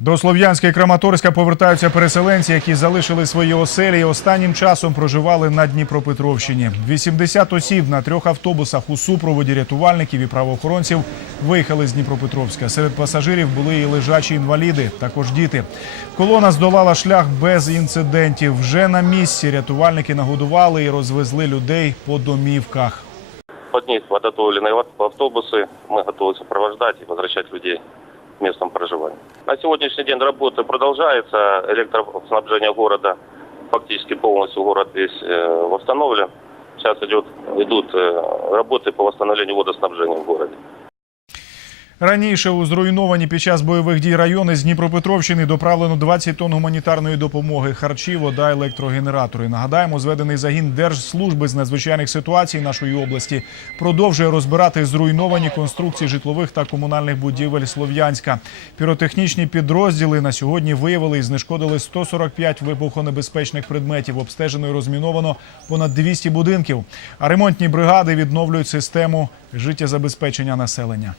До Слов'янська і Краматорська повертаються переселенці, які залишили свої оселі і останнім часом проживали на Дніпропетровщині. 80 осіб на трьох автобусах у супроводі рятувальників і правоохоронців виїхали з Дніпропетровська. Серед пасажирів були і лежачі інваліди, також діти. Колона здолала шлях без інцидентів. Вже на місці рятувальники нагодували і розвезли людей по домівках. Под них подготовлены ав- автобусы. Мы готовы сопровождать и возвращать людей к местам проживания. На сегодняшний день работа продолжается. Электроснабжение города фактически полностью город весь э, восстановлен. Сейчас идет, идут э, работы по восстановлению водоснабжения в городе. Раніше у зруйновані під час бойових дій райони з Дніпропетровщини доправлено 20 тонн гуманітарної допомоги, харчі, вода, електрогенератори. Нагадаємо, зведений загін Держслужби з надзвичайних ситуацій нашої області продовжує розбирати зруйновані конструкції житлових та комунальних будівель Слов'янська. Піротехнічні підрозділи на сьогодні виявили і знешкодили 145 вибухонебезпечних предметів. Обстежено і розміновано понад 200 будинків. А ремонтні бригади відновлюють систему життєзабезпечення населення.